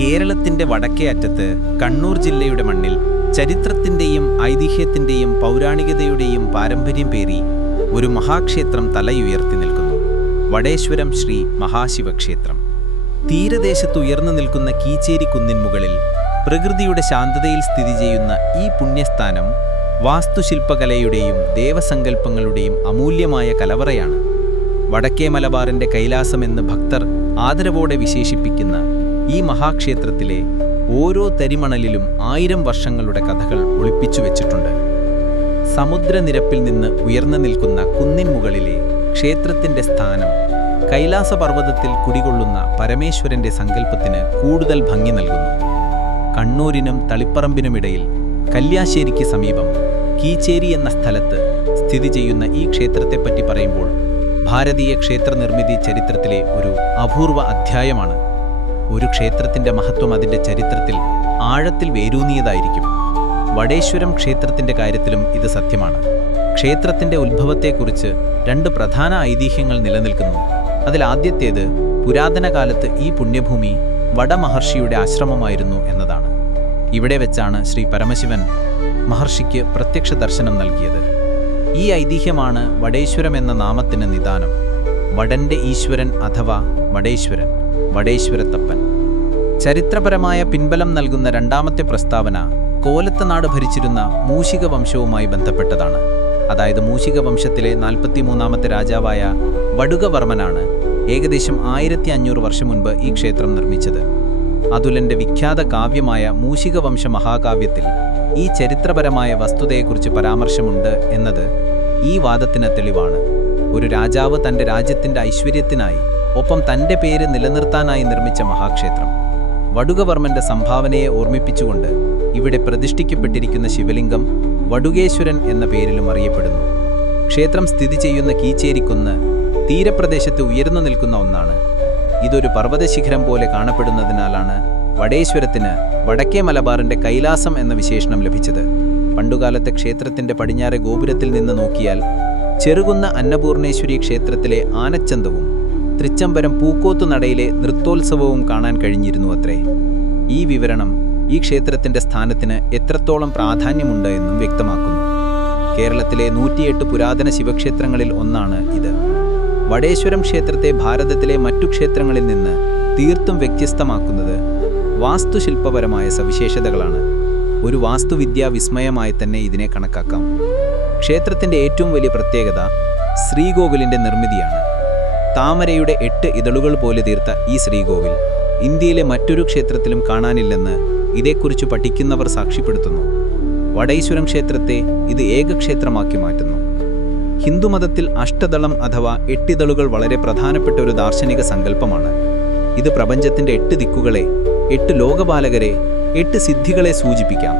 കേരളത്തിന്റെ വടക്കേ അറ്റത്ത് കണ്ണൂർ ജില്ലയുടെ മണ്ണിൽ ചരിത്രത്തിന്റെയും ഐതിഹ്യത്തിന്റെയും പൗരാണികതയുടെയും പാരമ്പര്യം പേറി ഒരു മഹാക്ഷേത്രം തലയുയർത്തി നിൽക്കുന്നു. വടേശ്വരം ശ്രീ മഹാശിവക്ഷേത്രം. തീരദേശത്ത് ഉയർന്നു നിൽക്കുന്ന കീച്ചേരി കുന്നിൻ മുകളിൽ പ്രകൃതിയുടെ ശാന്തതയിൽ സ്ഥിതി ചെയ്യുന്ന ഈ പുണ്യസ്ഥാനം വാസ്തുശില്പകലയുടെയും ദേവസങ്കല്പങ്ങളുടെയും അമൂല്യമായ കലവറയാണ്. വടക്കേ മലബാറിന്റെ കൈലാസമെന്ന് ഭക്തർ ആദരവോടെ വിശേഷിപ്പിക്കുന്ന ഈ മഹാക്ഷേത്രത്തിലെ ഓരോ തരിമണലിലും ആയിരം വർഷങ്ങളുടെ കഥകൾ ഒളിപ്പിച്ചു വെച്ചിട്ടുണ്ട്. സമുദ്രനിരപ്പിൽ നിന്ന് ഉയർന്നു നിൽക്കുന്ന കുന്നിൻ മുകളിലെ ക്ഷേത്രത്തിന്റെ സ്ഥാനം കൈലാസപർവതത്തിൽ കുടികൊള്ളുന്ന പരമേശ്വരന്റെ സങ്കല്പത്തിന് കൂടുതൽ ഭംഗി നൽകുന്നു. കണ്ണൂരിനും തളിപ്പറമ്പിനുമിടയിൽ കല്യാശ്ശേരിക്ക് സമീപം കീച്ചേരി എന്ന സ്ഥലത്ത് സ്ഥിതി ചെയ്യുന്ന ഈ ക്ഷേത്രത്തെപ്പറ്റി പറയുമ്പോൾ ഭാരതീയ ക്ഷേത്ര നിർമ്മിതി ചരിത്രത്തിലെ ഒരു അപൂർവ അധ്യായമാണ്. ഒരു ക്ഷേത്രത്തിന്റെ മഹത്വം അതിന്റെ ചരിത്രത്തിൽ ആഴത്തിൽ വേരൂന്നിയതായിരിക്കും. വടേശ്വരം ക്ഷേത്രത്തിന്റെ കാര്യത്തിലും ഇത് സത്യമാണ്. ക്ഷേത്രത്തിന്റെ ഉത്ഭവത്തെക്കുറിച്ച് രണ്ട് പ്രധാന ഐതിഹ്യങ്ങൾ നിലനിൽക്കുന്നു. അതിൽ ആദ്യത്തേത് പുരാതന കാലത്ത് ഈ പുണ്യഭൂമി വടമഹർഷിയുടെ ആശ്രമമായിരുന്നു എന്നതാണ്. ഇവിടെ വെച്ചാണ് ശ്രീ പരമശിവൻ മഹർഷിക്ക് പ്രത്യക്ഷ ദർശനം നൽകിയത്. ഈ ഐതിഹ്യമാണ് വടേശ്വരം എന്ന നാമത്തിന് നിദാനം. വടന്റെ ഈശ്വരൻ അഥവാ വടേശ്വരൻ. വടേശ്വരത്തപ്പൻ. ചരിത്രപരമായ പിൻബലം നൽകുന്ന രണ്ടാമത്തെ പ്രസ്താവന കോലത്തനാട് ഭരിച്ചിരുന്ന മൂഷിക വംശവുമായി ബന്ധപ്പെട്ടതാണ്. അതായത് മൂഷിക വംശത്തിലെ നാൽപ്പത്തിമൂന്നാമത്തെ രാജാവായ വടുകവർമ്മനാണ് ഏകദേശം ആയിരത്തി അഞ്ഞൂറ് വർഷം മുൻപ് ഈ ക്ഷേത്രം നിർമ്മിച്ചത്. അതുലന്റെ വിഖ്യാത കാവ്യമായ മൂഷിക വംശ മഹാകാവ്യത്തിൽ ഈ ചരിത്രപരമായ വസ്തുതയെക്കുറിച്ച് പരാമർശമുണ്ട് എന്നത് ഈ വാദത്തിന് തെളിവാണ്. ഒരു രാജാവ് തന്റെ രാജ്യത്തിന്റെ ഐശ്വര്യത്തിനായി ഒപ്പം തന്റെ പേര് നിലനിർത്താനായി നിർമ്മിച്ച മഹാക്ഷേത്രം. വടുകവർമ്മന്റെ സംഭാവനയെ ഓർമ്മിപ്പിച്ചുകൊണ്ട് ഇവിടെ പ്രതിഷ്ഠിക്കപ്പെട്ടിരിക്കുന്ന ശിവലിംഗം വടുകേശ്വരൻ എന്ന പേരിലും അറിയപ്പെടുന്നു. ക്ഷേത്രം സ്ഥിതി ചെയ്യുന്ന കീച്ചേരിക്കുന്ന് തീരപ്രദേശത്ത് ഉയർന്നു നിൽക്കുന്ന ഒന്നാണ്. ഇതൊരു പർവതശിഖരം പോലെ കാണപ്പെടുന്നതിനാലാണ് വടേശ്വരത്തിന് വടക്കേ മലബാറിന്റെ കൈലാസം എന്ന വിശേഷണം ലഭിച്ചത്. പണ്ടുകാലത്തെ ക്ഷേത്രത്തിന്റെ പടിഞ്ഞാറെ ഗോപുരത്തിൽ നിന്ന് നോക്കിയാൽ ചെറുകുന്ന അന്നപൂർണേശ്വരി ക്ഷേത്രത്തിലെ ആനച്ചന്തവും തൃച്ചംബരം പൂക്കോത്തുനടയിലെ നൃത്തോത്സവവും കാണാൻ കഴിഞ്ഞിരുന്നു അത്രേ ഈ വിവരണം ഈ ക്ഷേത്രത്തിന്റെ സ്ഥാനത്തിന് എത്രത്തോളം പ്രാധാന്യമുണ്ട് എന്നും വ്യക്തമാക്കുന്നു. കേരളത്തിലെ നൂറ്റിയെട്ട് പുരാതന ശിവക്ഷേത്രങ്ങളിൽ ഒന്നാണ് ഇത്. വടേശ്വരം ക്ഷേത്രത്തെ ഭാരതത്തിലെ മറ്റു ക്ഷേത്രങ്ങളിൽ നിന്ന് തീർത്തും വ്യത്യസ്തമാക്കുന്നത് വാസ്തുശില്പപരമായ സവിശേഷതകളാണ്. ഒരു വാസ്തുവിദ്യാ വിസ്മയമായി തന്നെ ഇതിനെ കണക്കാക്കാം. ക്ഷേത്രത്തിന്റെ ഏറ്റവും വലിയ പ്രത്യേകത ശ്രീകോവിലിന്റെ നിർമ്മിതിയാണ്. താമരയുടെ എട്ട് ഇതളുകൾ പോലെ തീർത്ത ഈ ശ്രീകോവിൽ. ഇന്ത്യയിലെ മറ്റൊരു ക്ഷേത്രത്തിലും കാണാനില്ലെന്ന് ഇതേക്കുറിച്ച് പഠിക്കുന്നവർ സാക്ഷ്യപ്പെടുത്തുന്നു. വടൈശ്വരം ക്ഷേത്രത്തെ ഇത് ഏകക്ഷേത്രമാക്കി മാറ്റുന്നു. ഹിന്ദുമതത്തിൽ അഷ്ടദളം അഥവാ എട്ടിതളുകൾ വളരെ പ്രധാനപ്പെട്ട ഒരു ദാർശനിക സങ്കല്പമാണ്. ഇത് പ്രപഞ്ചത്തിന്റെ എട്ട് ദിക്കുകളെ എട്ട് ലോകപാലകരെ എട്ട് സിദ്ധികളെ സൂചിപ്പിക്കാം.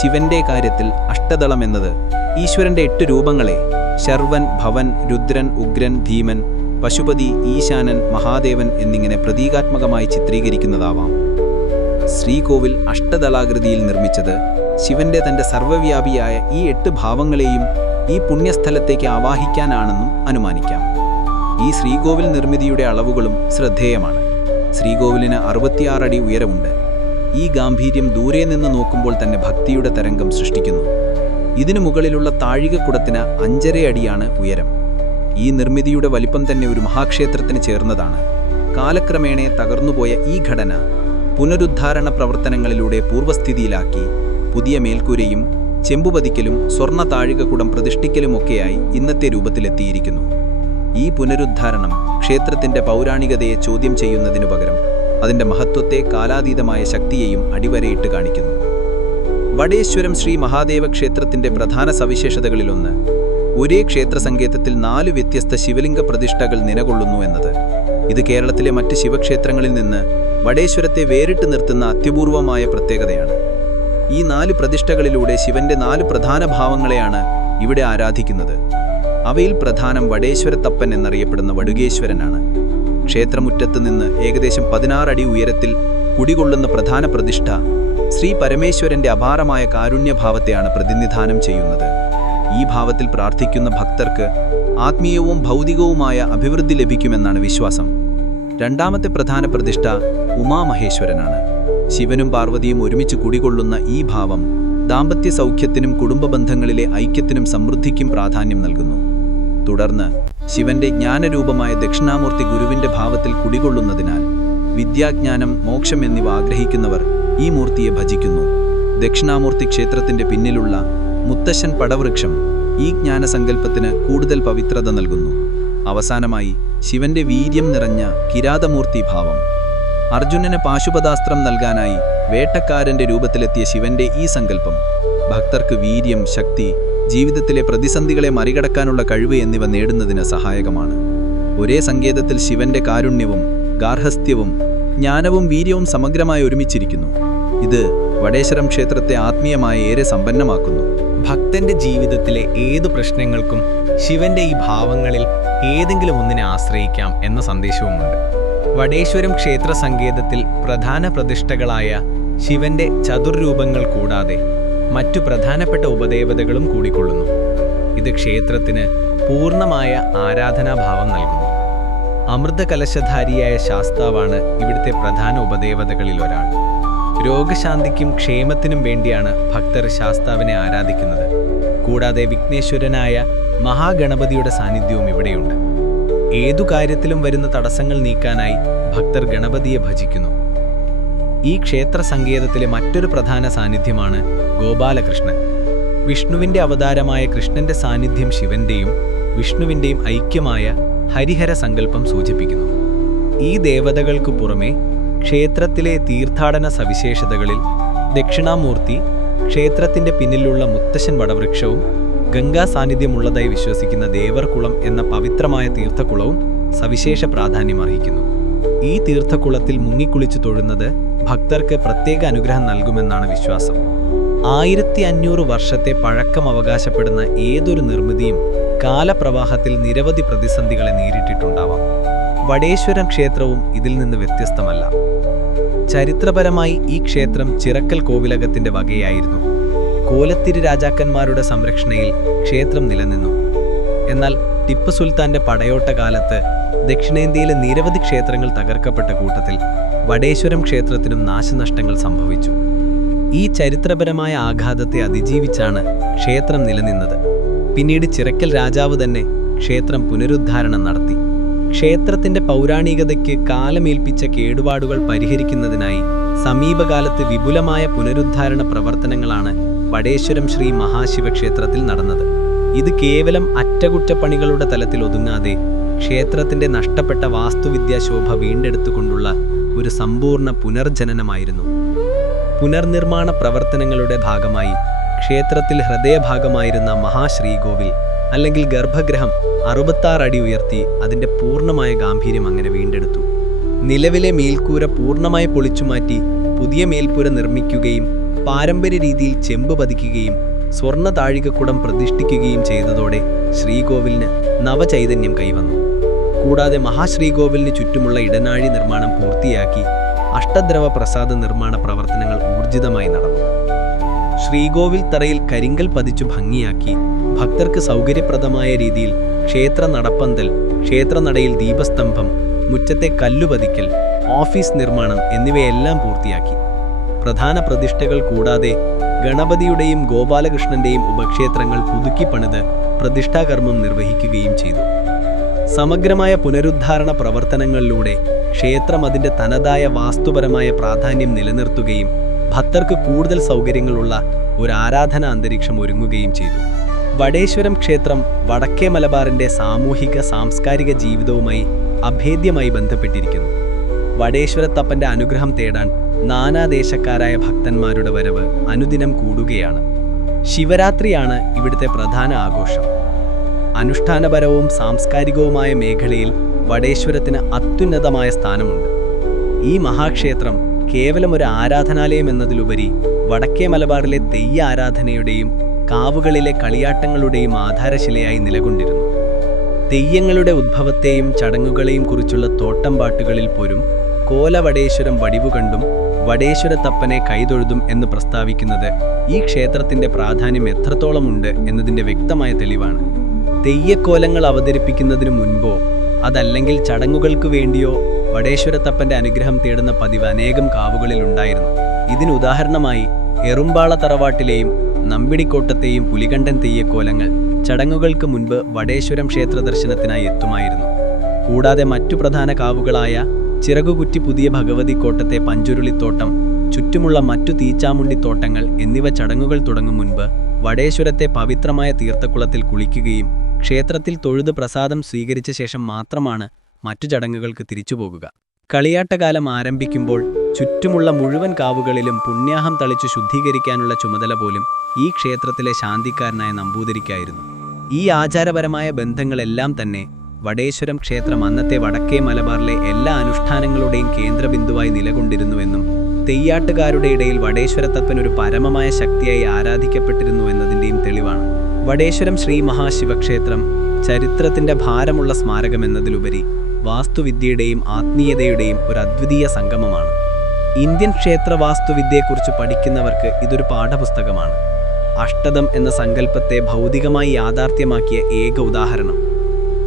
ശിവന്റെ കാര്യത്തിൽ അഷ്ടദളം എന്നത് ഈശ്വരന്റെ എട്ട് രൂപങ്ങളെ ശർവൻ ഭവൻ രുദ്രൻ ഉഗ്രൻ ഭീമൻ പശുപതി ഈശാനൻ മഹാദേവൻ എന്നിങ്ങനെ പ്രതീകാത്മകമായി ചിത്രീകരിക്കുന്നതാവാം. ശ്രീകോവിൽ അഷ്ടദളാകൃതിയിൽ നിർമ്മിച്ചത് ശിവന്റെ തന്റെ സർവവ്യാപിയായ ഈ എട്ട് ഭാവങ്ങളെയും ഈ പുണ്യസ്ഥലത്തേക്ക് ആവാഹിക്കാനാണെന്നും അനുമാനിക്കാം. ഈ ശ്രീകോവിൽ നിർമ്മിതിയുടെ അളവുകളും ശ്രദ്ധേയമാണ്. ശ്രീകോവിലിന് അറുപത്തിയാറടി ഉയരമുണ്ട്. ഈ ഗാംഭീര്യം ദൂരെ നിന്ന് നോക്കുമ്പോൾ തന്നെ ഭക്തിയുടെ തരംഗം സൃഷ്ടിക്കുന്നു. ഇതിനു മുകളിലുള്ള താഴികക്കുടത്തിന് അഞ്ചര അടിയാണ് ഉയരം. ഈ നിർമ്മിതിയുടെ വലിപ്പം തന്നെ ഒരു മഹാക്ഷേത്രത്തിന് ചേർന്നതാണ്. കാലക്രമേണ തകർന്നുപോയ ഈ ഘടന പുനരുദ്ധാരണ പ്രവർത്തനങ്ങളിലൂടെ പൂർവസ്ഥിതിയിലാക്കി പുതിയ മേൽക്കൂരയും ചെമ്പുപതിക്കലും സ്വർണ താഴികക്കുടം പ്രതിഷ്ഠിക്കലുമൊക്കെയായി ഇന്നത്തെ രൂപത്തിലെത്തിയിരിക്കുന്നു. ഈ പുനരുദ്ധാരണം ക്ഷേത്രത്തിന്റെ പൗരാണികതയെ ചോദ്യം ചെയ്യുന്നതിനു പകരം അതിന്റെ മഹത്വത്തെ കാലാതീതമായ ശക്തിയെയും അടിവരയിട്ട് കാണിക്കുന്നു. വടേശ്വരം ശ്രീ മഹാദേവ ക്ഷേത്രത്തിന്റെ പ്രധാന സവിശേഷതകളിലൊന്ന് ഒരേ ക്ഷേത്ര സങ്കേതത്തിൽ നാല് വ്യത്യസ്ത ശിവലിംഗ പ്രതിഷ്ഠകൾ നിലകൊള്ളുന്നു എന്നത്. ഇത് കേരളത്തിലെ മറ്റ് ശിവക്ഷേത്രങ്ങളിൽ നിന്ന് വടേശ്വരത്തെ വേറിട്ട് നിർത്തുന്ന അത്യപൂർവമായ പ്രത്യേകതയാണ്. ഈ നാല് പ്രതിഷ്ഠകളിലൂടെ ശിവന്റെ നാല് പ്രധാന ഭാവങ്ങളെയാണ് ഇവിടെ ആരാധിക്കുന്നത്. അവയിൽ പ്രധാനം വടേശ്വരത്തപ്പൻ എന്നറിയപ്പെടുന്ന വടുകേശ്വരനാണ്. ക്ഷേത്രമുറ്റത്ത് നിന്ന് ഏകദേശം പതിനാറടി ഉയരത്തിൽ കുടികൊള്ളുന്ന പ്രധാന പ്രതിഷ്ഠ ശ്രീ പരമേശ്വരന്റെ അപാരമായ കാരുണ്യഭാവത്തെയാണ് പ്രതിനിധാനം ചെയ്യുന്നത്. ഈ ഭാവത്തിൽ പ്രാർത്ഥിക്കുന്ന ഭക്തർക്ക് ആത്മീയവും ഭൗതികവുമായ അഭിവൃദ്ധി ലഭിക്കുമെന്നാണ് വിശ്വാസം. രണ്ടാമത്തെ പ്രധാന പ്രതിഷ്ഠ ഉമാമഹേശ്വരനാണ്. ശിവനും പാർവതിയും ഒരുമിച്ച് കുടികൊള്ളുന്ന ഈ ഭാവം ദാമ്പത്യ സൗഖ്യത്തിനും കുടുംബ ബന്ധങ്ങളിലെ ഐക്യത്തിനും സമൃദ്ധിക്കും പ്രാധാന്യം നൽകുന്നു. തുടർന്ന് ശിവന്റെ ജ്ഞാനരൂപമായ ദക്ഷിണാമൂർത്തി ഗുരുവിന്റെ ഭാവത്തിൽ കുടികൊള്ളുന്നതിനാൽ വിദ്യാജ്ഞാനം മോക്ഷം എന്നിവ ആഗ്രഹിക്കുന്നവർ ഈ മൂർത്തിയെ ഭജിക്കുന്നു. ദക്ഷിണാമൂർത്തി ക്ഷേത്രത്തിന്റെ പിന്നിലുള്ള മുത്തശ്ശൻ പടവൃക്ഷം ഈ ജ്ഞാനസങ്കല്പത്തിന് കൂടുതൽ പവിത്രത നൽകുന്നു. അവസാനമായി ശിവന്റെ വീര്യം നിറഞ്ഞ കിരാതമൂർത്തി ഭാവം. അർജുനന് പാശുപതാസ്ത്രം നൽകാനായി വേട്ടക്കാരന്റെ രൂപത്തിലെത്തിയ ശിവന്റെ ഈ സങ്കല്പം ഭക്തർക്ക് വീര്യം ശക്തി ജീവിതത്തിലെ പ്രതിസന്ധികളെ മറികടക്കാനുള്ള കഴിവ് എന്നിവ നേടുന്നതിന് സഹായകമാണ്. ഒരേ സങ്കേതത്തിൽ ശിവന്റെ കാരുണ്യവും ഗാർഹസ്ഥ്യവും ജ്ഞാനവും വീര്യവും സമഗ്രമായി ഒരുമിച്ചിരിക്കുന്നു. ഇത് വടേശ്വരം ക്ഷേത്രത്തെ ആത്മീയമായി ഏറെ സമ്പന്നമാക്കുന്നു. ഭക്തന്റെ ജീവിതത്തിലെ ഏത് പ്രശ്നങ്ങൾക്കും ശിവന്റെ ഈ ഭാവങ്ങളിൽ ഏതെങ്കിലും ഒന്നിനെ ആശ്രയിക്കാം എന്ന സന്ദേശവുമുണ്ട്. വടേശ്വരം ക്ഷേത്ര സങ്കേതത്തിൽ പ്രധാന പ്രതിഷ്ഠകളായ ശിവന്റെ ചതുർരൂപങ്ങൾ കൂടാതെ മറ്റു പ്രധാനപ്പെട്ട ഉപദേവതകളും കൂടിക്കൊള്ളുന്നു. ഇത് ക്ഷേത്രത്തിന് പൂർണമായ ആരാധനാഭാവം നൽകുന്നു. അമൃതകലശധാരിയായ ശാസ്താവാണ് ഇവിടുത്തെ പ്രധാന ഉപദേവതകളിൽ ഒരാൾ. രോഗശാന്തിക്കും ക്ഷേമത്തിനും വേണ്ടിയാണ് ഭക്തർ ശാസ്താവിനെ ആരാധിക്കുന്നത്. കൂടാതെ വിഘ്നേശ്വരനായ മഹാഗണപതിയുടെ സാന്നിധ്യവും ഇവിടെയുണ്ട്. ഏതു കാര്യത്തിലും വരുന്ന തടസ്സങ്ങൾ നീക്കാനായി ഭക്തർ ഗണപതിയെ ഭജിക്കുന്നു. ഈ ക്ഷേത്ര സങ്കേതത്തിലെ മറ്റൊരു പ്രധാന സാന്നിധ്യമാണ് ഗോപാലകൃഷ്ണൻ. വിഷ്ണുവിന്റെ അവതാരമായ കൃഷ്ണന്റെ സാന്നിധ്യം ശിവന്റെയും വിഷ്ണുവിന്റെയും ഐക്യമായ ഹരിഹര സങ്കല്പം സൂചിപ്പിക്കുന്നു. ഈ ദേവതകൾക്കു പുറമെ ക്ഷേത്രത്തിലെ തീർത്ഥാടന സവിശേഷതകളിൽ ദക്ഷിണാമൂർത്തി ക്ഷേത്രത്തിന്റെ പിന്നിലുള്ള മുത്തശ്ശൻ വടവൃക്ഷവും ഗംഗാ സാന്നിധ്യമുള്ളതായി വിശ്വസിക്കുന്ന ദേവർകുളം എന്ന പവിത്രമായ തീർത്ഥക്കുളവും സവിശേഷ പ്രാധാന്യം അർഹിക്കുന്നു. ഈ തീർത്ഥക്കുളത്തിൽ മുങ്ങിക്കുളിച്ചു തൊഴുന്നത് ഭക്തർക്ക് പ്രത്യേക അനുഗ്രഹം നൽകുമെന്നാണ് വിശ്വാസം. ആയിരത്തി അഞ്ഞൂറ് വർഷത്തെ പഴക്കം അവകാശപ്പെടുന്ന ഏതൊരു നിർമ്മിതിയും കാലപ്രവാഹത്തിൽ നിരവധി പ്രതിസന്ധികളെ നേരിട്ടിട്ടുണ്ടാവാം. വടേശ്വരം ക്ഷേത്രവും ഇതിൽ നിന്ന് വ്യത്യസ്തമല്ല. ചരിത്രപരമായി ഈ ക്ഷേത്രം ചിറക്കൽ കോവിലകത്തിന്റെ വകയായിരുന്നു. കോലത്തിരി രാജാക്കന്മാരുടെ സംരക്ഷണയിൽ ക്ഷേത്രം നിലനിന്നു. എന്നാൽ ടിപ്പു സുൽത്താന്റെ പടയോട്ട കാലത്ത് ദക്ഷിണേന്ത്യയിലെ നിരവധി ക്ഷേത്രങ്ങൾ തകർക്കപ്പെട്ട കൂട്ടത്തിൽ വടേശ്വരം ക്ഷേത്രത്തിനും നാശനഷ്ടങ്ങൾ സംഭവിച്ചു. ഈ ചരിത്രപരമായ ആഘാതത്തെ അതിജീവിച്ചാണ് ക്ഷേത്രം നിലനിന്നത്. പിന്നീട് ചിറക്കൽ രാജാവ് തന്നെ ക്ഷേത്രം പുനരുദ്ധാരണം നടത്തി. ക്ഷേത്രത്തിന്റെ പൗരാണികതയ്ക്ക് കാലമേൽപ്പിച്ച കേടുപാടുകൾ പരിഹരിക്കുന്നതിനായി സമീപകാലത്ത് വിപുലമായ പുനരുദ്ധാരണ പ്രവർത്തനങ്ങളാണ് വടേശ്വരം ശ്രീ മഹാശിവക്ഷേത്രത്തിൽ നടന്നത്. ഇത് കേവലം അറ്റകുറ്റപ്പണികളുടെ തലത്തിൽ ഒതുങ്ങാതെ ക്ഷേത്രത്തിന്റെ നഷ്ടപ്പെട്ട വാസ്തുവിദ്യാ ശോഭ വീണ്ടെടുത്തുകൊണ്ടുള്ള ഒരു സമ്പൂർണ പുനർജനനമായിരുന്നു. പുനർനിർമ്മാണ പ്രവർത്തനങ്ങളുടെ ഭാഗമായി ക്ഷേത്രത്തിൽ ഹൃദയഭാഗമായിരുന്ന മഹാശ്രീകോവിൽ അല്ലെങ്കിൽ ഗർഭഗ്രഹം അറുപത്താറ് അടി ഉയർത്തി അതിന്റെ പൂർണമായ ഗാംഭീര്യം അങ്ങനെ വീണ്ടെടുത്തു. നിലവിലെ മേൽക്കൂര പൂർണമായി പൊളിച്ചുമാറ്റി പുതിയ മേൽപ്പുര നിർമ്മിക്കുകയും പാരമ്പര്യ രീതിയിൽ ചെമ്പ് പതിക്കുകയും സ്വർണ താഴികക്കുടം പ്രതിഷ്ഠിക്കുകയും ചെയ്തതോടെ ശ്രീകോവിലിന് നവചൈതന്യം കൈവന്നു. കൂടാതെ മഹാശ്രീകോവിലിന് ചുറ്റുമുള്ള ഇടനാഴി നിർമ്മാണം പൂർത്തിയാക്കി അഷ്ടദ്രവ പ്രസാദ നിർമ്മാണ പ്രവർത്തനങ്ങൾ ഊർജിതമായി നടന്നു. ശ്രീകോവിൽ തറയിൽ കരിങ്കൽ പതിച്ചു ഭംഗിയാക്കി ഭക്തർക്ക് സൗകര്യപ്രദമായ രീതിയിൽ ക്ഷേത്ര നടപ്പന്തൽ ക്ഷേത്രനടയിൽ ദീപസ്തംഭം മുറ്റത്തെ കല്ലുപതിക്കൽ ഓഫീസ് നിർമ്മാണം എന്നിവയെല്ലാം പൂർത്തിയാക്കി. പ്രധാന പ്രതിഷ്ഠകൾ കൂടാതെ ഗണപതിയുടെയും ഗോപാലകൃഷ്ണന്റെയും ഉപക്ഷേത്രങ്ങൾ പുതുക്കിപ്പണിത് പ്രതിഷ്ഠാകർമ്മം നിർവഹിക്കുകയും ചെയ്തു. സമഗ്രമായ പുനരുദ്ധാരണ പ്രവർത്തനങ്ങളിലൂടെ ക്ഷേത്രം അതിന്റെ തനതായ വാസ്തുപരമായ പ്രാധാന്യം നിലനിർത്തുകയും ഭക്തർക്ക് കൂടുതൽ സൗകര്യങ്ങളുള്ള ഒരു ആരാധനാ അന്തരീക്ഷം ഒരുങ്ങുകയും ചെയ്തു. വടേശ്വരം ക്ഷേത്രം വടക്കേ മലബാറിന്റെ സാമൂഹിക സാംസ്കാരിക ജീവിതവുമായി അഭേദ്യമായി ബന്ധപ്പെട്ടിരിക്കുന്നു. വടേശ്വരത്തപ്പന്റെ അനുഗ്രഹം തേടാൻ നാനാദേശക്കാരായ ഭക്തന്മാരുടെ വരവ് അനുദിനം കൂടുകയാണ്. ശിവരാത്രിയാണ് ഇവിടുത്തെ പ്രധാന ആഘോഷം. അനുഷ്ഠാനപരവും സാംസ്കാരികവുമായ മേഖലയിൽ വടേശ്വരത്തിന് അത്യുന്നതമായ സ്ഥാനമുണ്ട്. ഈ മഹാക്ഷേത്രം കേവലം ഒരു ആരാധനാലയം എന്നതിലുപരി വടക്കേ മലബാറിലെ തെയ്യ ആരാധനയുടെയും കാവുകളിലെ കളിയാട്ടങ്ങളുടെയും ആധാരശിലയായി നിലകൊണ്ടിരുന്നു. തെയ്യങ്ങളുടെ ഉദ്ഭവത്തെയും ചടങ്ങുകളെയും കുറിച്ചുള്ള തോട്ടംപാട്ടുകളിൽ പോലും കോല വടേശ്വരം വടിവു കണ്ടും വടേശ്വരത്തപ്പനെ കൈതൊഴുതും എന്ന് പ്രസ്താവിക്കുന്നത് ഈ ക്ഷേത്രത്തിന്റെ പ്രാധാന്യം എത്രത്തോളമുണ്ട് എന്നതിന്റെ വ്യക്തമായ തെളിവാണ്. തെയ്യക്കോലങ്ങൾ അവതരിപ്പിക്കുന്നതിനു മുൻപോ അതല്ലെങ്കിൽ ചടങ്ങുകൾക്ക് വേണ്ടിയോ വടേശ്വരത്തപ്പന്റെ അനുഗ്രഹം തേടുന്ന പതിവ് അനേകം കാവുകളിൽ ഉണ്ടായിരുന്നു. ഇതിന് ഉദാഹരണമായി എറുമ്പാള തറവാട്ടിലെയും നമ്പിടിക്കോട്ടത്തെയും പുലികണ്ഠൻ തെയ്യക്കോലങ്ങൾ ചടങ്ങുകൾക്ക് മുൻപ് വടേശ്വരം ക്ഷേത്ര ദർശനത്തിനായി എത്തുമായിരുന്നു. കൂടാതെ മറ്റു പ്രധാന കാവുകളായ ചിറകുകുറ്റി പുതിയ ഭഗവതി കോട്ടത്തെ പഞ്ചുരുളിത്തോട്ടം ചുറ്റുമുള്ള മറ്റു തീച്ചാമുണ്ടിത്തോട്ടങ്ങൾ എന്നിവ ചടങ്ങുകൾ തുടങ്ങും മുൻപ് വടേശ്വരത്തെ പവിത്രമായ തീർത്ഥക്കുളത്തിൽ കുളിക്കുകയും ക്ഷേത്രത്തിൽ തൊഴുത് പ്രസാദം സ്വീകരിച്ച ശേഷം മാത്രമാണ് മറ്റു ചടങ്ങുകൾക്ക് തിരിച്ചുപോകുക. കളിയാട്ടകാലം ആരംഭിക്കുമ്പോൾ ചുറ്റുമുള്ള മുഴുവൻ കാവുകളിലും പുണ്യാഹം തളിച്ചു ശുദ്ധീകരിക്കാനുള്ള ചുമതല പോലും ഈ ക്ഷേത്രത്തിലെ ശാന്തിക്കാരനായ നമ്പൂതിരിക്കായിരുന്നു. ഈ ആചാരപരമായ ബന്ധങ്ങളെല്ലാം തന്നെ വടേശ്വരം ക്ഷേത്രം അന്നത്തെ വടക്കേ മലബാറിലെ എല്ലാ അനുഷ്ഠാനങ്ങളുടെയും കേന്ദ്രബിന്ദുവായി നിലകൊണ്ടിരുന്നുവെന്നും തെയ്യാട്ടുകാരുടെ ഇടയിൽ വടേശ്വരത്തപ്പൻ ഒരു പരമമായ ശക്തിയായി ആരാധിക്കപ്പെട്ടിരുന്നു എന്നതിന്റെയും തെളിവാണ്. വടേശ്വരം ശ്രീ മഹാശിവക്ഷേത്രം ചരിത്രത്തിന്റെ ഭാരമുള്ള സ്മാരകമെന്നതിലുപരി വാസ്തുവിദ്യയുടെയും ആത്മീയതയുടെയും ഒരു അദ്വിതീയ സംഗമമാണ്. ഇന്ത്യൻ ക്ഷേത്ര വാസ്തുവിദ്യയെക്കുറിച്ച് പഠിക്കുന്നവർക്ക് ഇതൊരു പാഠപുസ്തകമാണ്. അഷ്ടദം എന്ന സങ്കല്പത്തെ ഭൗതികമായി യാഥാർത്ഥ്യമാക്കിയ ഏക ഉദാഹരണം.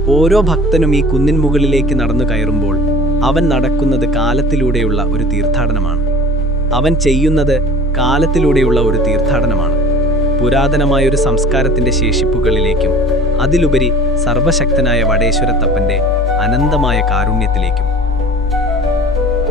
ഓരോ ഭക്തനും ഈ കുന്നിൻ മുകളിലേക്ക് നടന്നു കയറുമ്പോൾ അവൻ നടക്കുന്നത് കാലത്തിലൂടെയുള്ള ഒരു തീർത്ഥാടനമാണ്. അവൻ ചെയ്യുന്നത് കാലത്തിലൂടെയുള്ള ഒരു തീർത്ഥാടനമാണ്. പുരാതനമായൊരു സംസ്കാരത്തിന്റെ ശേഷിപ്പുകളിലേക്കും അതിലുപരി സർവശക്തനായ വടേശ്വരത്തപ്പന്റെ അനന്തമായ കാരുണ്യത്തിലേക്കും